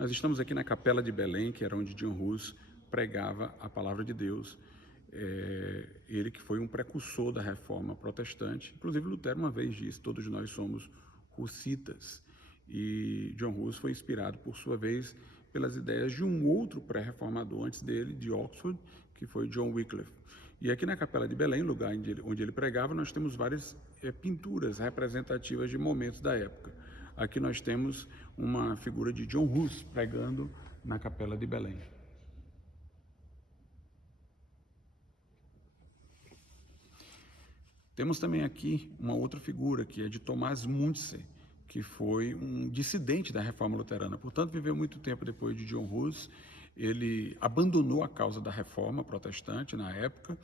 Nós estamos aqui na Capela de Belém, que era onde John Hus pregava a palavra de Deus. Ele que foi um precursor da reforma protestante. Inclusive Lutero uma vez disse: todos nós somos hussitas. E John Hus foi inspirado, por sua vez, pelas ideias de um outro pré-reformador antes dele, de Oxford, que foi John Wycliffe. E aqui na Capela de Belém, lugar onde ele pregava, nós temos várias pinturas representativas de momentos da época. Aqui nós temos uma figura de John Hus pregando na Capela de Belém. Temos também aqui uma outra figura, que é de Tomás Müntzer, que foi um dissidente da Reforma Luterana. Portanto, viveu muito tempo depois de John Hus. Ele abandonou a causa da Reforma protestante na época,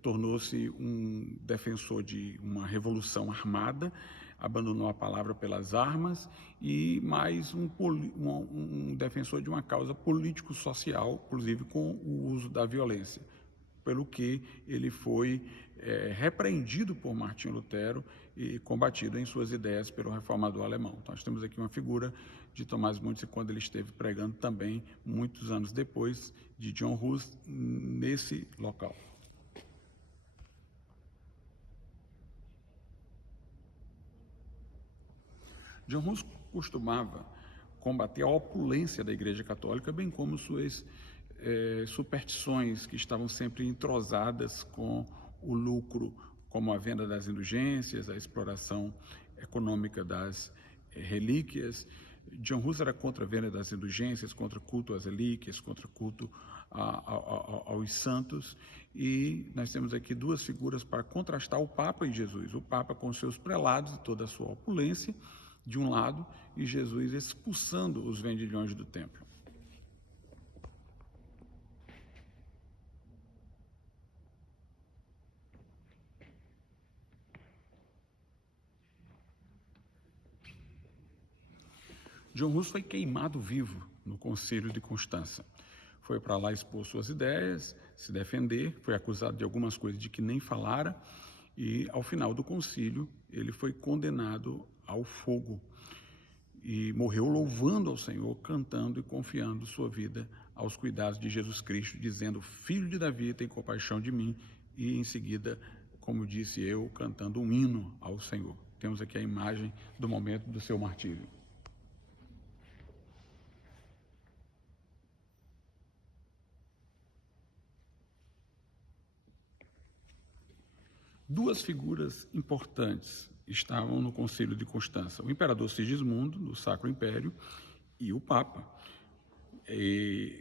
tornou-se um defensor de uma revolução armada, abandonou a palavra pelas armas e mais um defensor de uma causa político-social, inclusive com o uso da violência, pelo que ele foi repreendido por Martinho Lutero e combatido em suas ideias pelo reformador alemão. Então, nós temos aqui uma figura de Tomás Müntzer quando ele esteve pregando também, muitos anos depois de John Hus, nesse local. John Hus costumava combater a opulência da Igreja Católica, bem como suas superstições que estavam sempre entrosadas com o lucro, como a venda das indulgências, a exploração econômica das relíquias. John Hus era contra a venda das indulgências, contra culto às relíquias, contra culto aos santos. E nós temos aqui duas figuras para contrastar o Papa e Jesus. O Papa com seus prelados e toda a sua opulência, de um lado, e Jesus expulsando os vendilhões do templo. John Hus foi queimado vivo no Concílio de Constança. Foi para lá expor suas ideias, se defender, foi acusado de algumas coisas de que nem falara, e ao final do concílio ele foi condenado ao fogo e morreu louvando ao Senhor, cantando e confiando sua vida aos cuidados de Jesus Cristo, dizendo: Filho de Davi, tem compaixão de mim, e em seguida, como disse eu, cantando um hino ao Senhor. Temos aqui a imagem do momento do seu martírio. Duas figuras importantes estavam no Concílio de Constança: o imperador Sigismundo, do Sacro Império, e o Papa,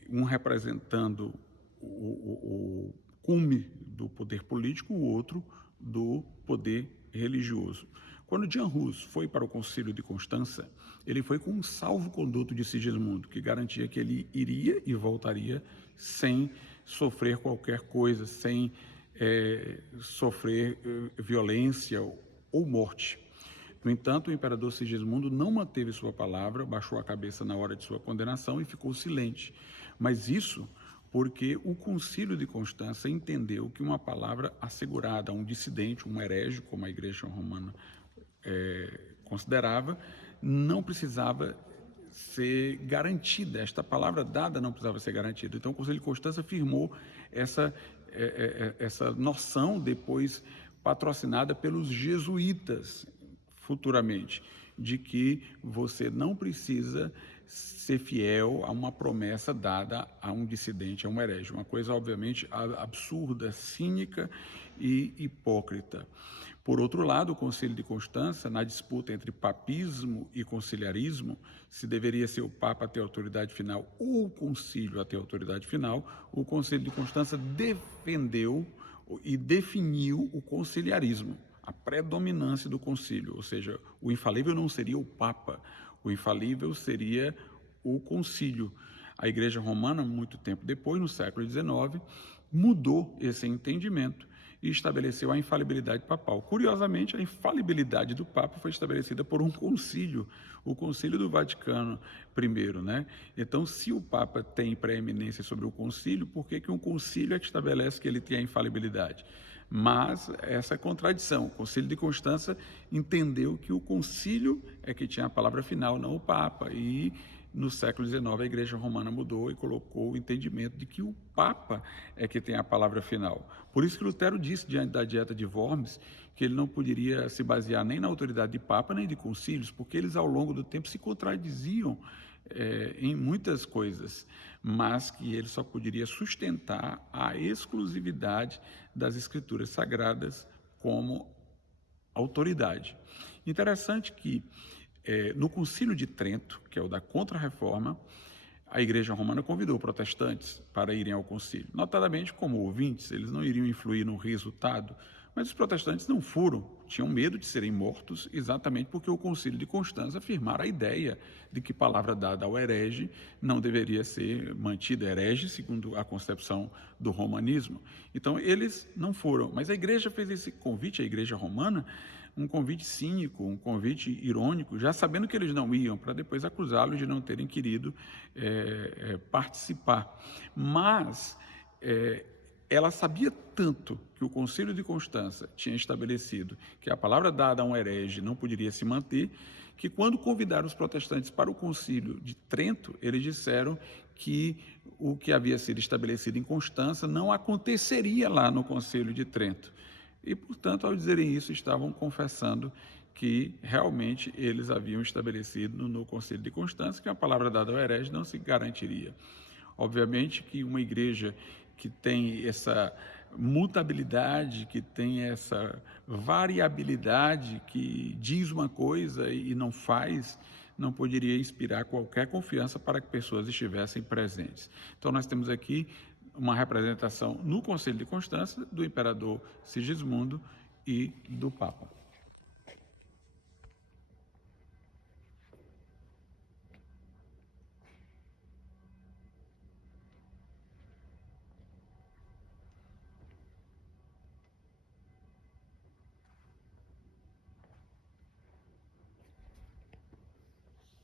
um representando o cume do poder político, o outro do poder religioso. Quando John Hus foi para o Concílio de Constança, ele foi com um salvo-conduto de Sigismundo, que garantia que ele iria e voltaria sem sofrer qualquer coisa, sem sofrer violência ou morte. No entanto, o imperador Sigismundo não manteve sua palavra, baixou a cabeça na hora de sua condenação e ficou silente. Mas isso porque o Concílio de Constança entendeu que uma palavra assegurada a um dissidente, um herege, como a Igreja Romana considerava, não precisava ser garantida. Esta palavra dada não precisava ser garantida. Então, o Concílio de Constança firmou essa noção, depois patrocinada pelos jesuítas futuramente, de que você não precisa ser fiel a uma promessa dada a um dissidente, a um herege. Uma coisa, obviamente, absurda, cínica e hipócrita. Por outro lado, o Concílio de Constança, na disputa entre papismo e conciliarismo, se deveria ser o Papa a ter autoridade final ou o concílio a ter autoridade final, o Concílio de Constança defendeu e definiu o conciliarismo, a predominância do concílio, ou seja, o infalível não seria o Papa, o infalível seria o concílio. A Igreja Romana, muito tempo depois, no século XIX, mudou esse entendimento e estabeleceu a infalibilidade papal. Curiosamente, a infalibilidade do Papa foi estabelecida por um concílio, o Concílio do Vaticano I, né? Então, se o Papa tem preeminência sobre o concílio, por que um concílio é que estabelece que ele tem a infalibilidade? Mas essa contradição, o Concílio de Constança entendeu que o concílio é que tinha a palavra final, não o Papa, e no século XIX, a Igreja Romana mudou e colocou o entendimento de que o Papa é que tem a palavra final. Por isso que Lutero disse, diante da Dieta de Worms, que ele não poderia se basear nem na autoridade de Papa, nem de concílios, porque eles, ao longo do tempo, se contradiziam em muitas coisas, mas que ele só poderia sustentar a exclusividade das Escrituras Sagradas como autoridade. Interessante que no Concílio de Trento, que é o da Contra-Reforma, a Igreja Romana convidou protestantes para irem ao concílio. Notadamente, como ouvintes, eles não iriam influir no resultado, mas os protestantes não foram, tinham medo de serem mortos, exatamente porque o concílio de Constança afirmara a ideia de que palavra dada ao herege não deveria ser mantida herege, segundo a concepção do romanismo. Então, eles não foram, mas a igreja fez esse convite, a Igreja Romana, um convite cínico, um convite irônico, já sabendo que eles não iam, para depois acusá-los de não terem querido participar. Mas ela sabia tanto que o Concílio de Constança tinha estabelecido que a palavra dada a um herege não poderia se manter, que quando convidaram os protestantes para o Concílio de Trento, eles disseram que o que havia sido estabelecido em Constança não aconteceria lá no Concílio de Trento. E, portanto, ao dizerem isso, estavam confessando que realmente eles haviam estabelecido no Concílio de Constança que a palavra dada ao herege não se garantiria. Obviamente que uma igreja que tem essa mutabilidade, que tem essa variabilidade, que diz uma coisa e não faz, não poderia inspirar qualquer confiança para que pessoas estivessem presentes. Então, nós temos aqui uma representação no Concílio de Constança do imperador Sigismundo e do Papa.